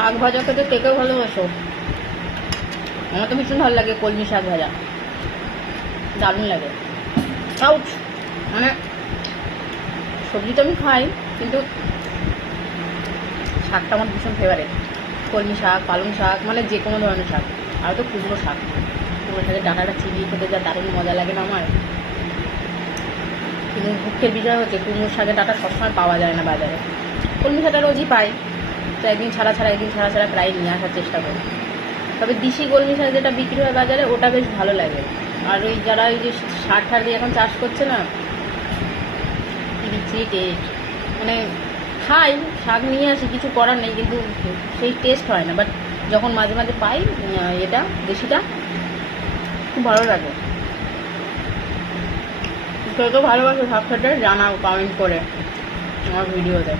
শাক ভাজা খেতে কে কে ভালোবাসো? আমার তো ভীষণ ভালো লাগে কলমি শাক ভাজা, দারুণ লাগে। তাও মানে সবজি তো আমি খাই, কিন্তু শাকটা আমার ভীষণ ফেভারিট। কলমি শাক, পালং শাক, মানে যে কোনো ধরনের শাক। আর তো কুমড়ো শাক, কুমড়ো শাকের ডাঁটাটা চিবিয়ে খেতে যা দারুণ মজা লাগে না আমার। কিন্তু দুঃখের বিষয় হচ্ছে কুমড়ো শাকের ডাঁটা সবসময় পাওয়া যায় না বাজারে। কলমি শাকটা রোজই পাই, তো একদিন ছাড়া প্রায় নিয়ে আসার চেষ্টা করি। তবে দেশি কলমি শাক যেটা বিক্রি হয় বাজারে, ওটা বেশ ভালো লাগে। আর ওই যারা ওই যে সার ঠার দিয়ে এখন চাষ করছে না, বিচ্ছিরি টেস্ট। মানে খাই, শাক নিয়ে আসি, কিছু করার নেই, কিন্তু সেই টেস্ট হয় না। বাট যখন মাঝে মাঝে পাই এটা দেশিটা, খুব ভালো লাগে। কেউ তো ভালোবাসো শাক খেতে, জানাও কমেন্ট করে আমার ভিডিওতে।